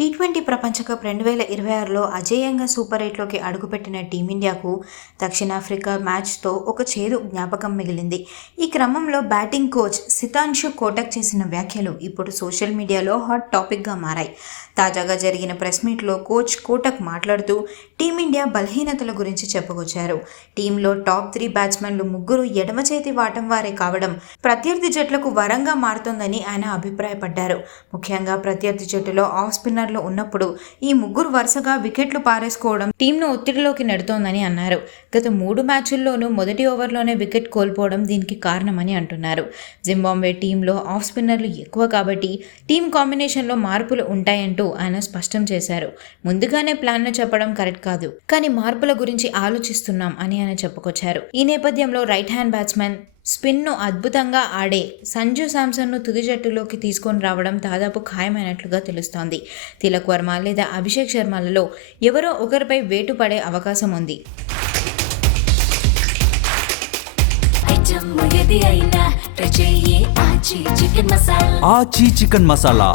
T20 ప్రపంచ cup 2026లో అజేయంగా super 8లోకి అడుగుపెట్టిన టీమిండియాకు దక్షిణాఫ్రికా మ్యాచ్తో ఒక చేదు జ్ఞాపకం మిగిలింది. ఈ క్రమంలో బ్యాటింగ్ కోచ్ సితాంశు కోటక్ చేసిన వ్యాఖ్యలు ఇప్పుడు సోషల్ మీడియాలో హాట్ టాపిక్గా మారాయి. తాజాగా జరిగిన ప్రెస్ మీట్లో కోచ్ కోటక్ మాట్లాడుతూ టీమిండియా బలహీనతల గురించి చెప్పుకొచ్చారు. టీంలో టాప్ 3 బ్యాట్స్మెన్లు ముగ్గురు ఎడమ చేతి వాటం వారే కావడం ప్రత్యర్థి జట్లకు వరంగా మారుతోందని ఆయన అభిప్రాయపడ్డారు. ముఖ్యంగా ప్రత్యర్థి జట్టులో ఆఫ్ స్పిన్నర్లు ఉన్నప్పుడు ఈ ముగ్గురు వరుసగా వికెట్లు పారేసుకోవడం టీంను ఒత్తిడిలోకి నెడుతోందని అన్నారు. గత 3 మ్యాచ్ల్లోనూ మొదటి ఓవర్లోనే వికెట్ కోల్పోవడం దీనికి కారణమని అంటున్నారు. జింబాబ్వే టీంలో ఆఫ్ స్పిన్నర్లు ఎక్కువ కాబట్టి టీం కాంబినేషన్లో మార్పులు ఉంటాయంటూ ఆయన స్పష్టం చేశారు. ముందుగానే ప్లాన్ను చెప్పడం కరెక్ట్ కాదు, కానీ మార్పుల గురించి ఆలోచిస్తున్నాం అని ఆయన చెప్పుకొచ్చారు. ఈ నేపథ్యంలో రైట్ హ్యాండ్ బ్యాట్స్మెన్ స్పిన్ను అద్భుతంగా ఆడే సంజు శాంసన్ను తుది జట్టులోకి తీసుకొని రావడం దాదాపు ఖాయమైనట్లుగా తెలుస్తోంది. తిలక్ వర్మ లేదా అభిషేక్ శర్మలలో ఎవరో ఒకరిపై వేటు పడే అవకాశం ఉంది. ఆచీ చికెన్ మసాలా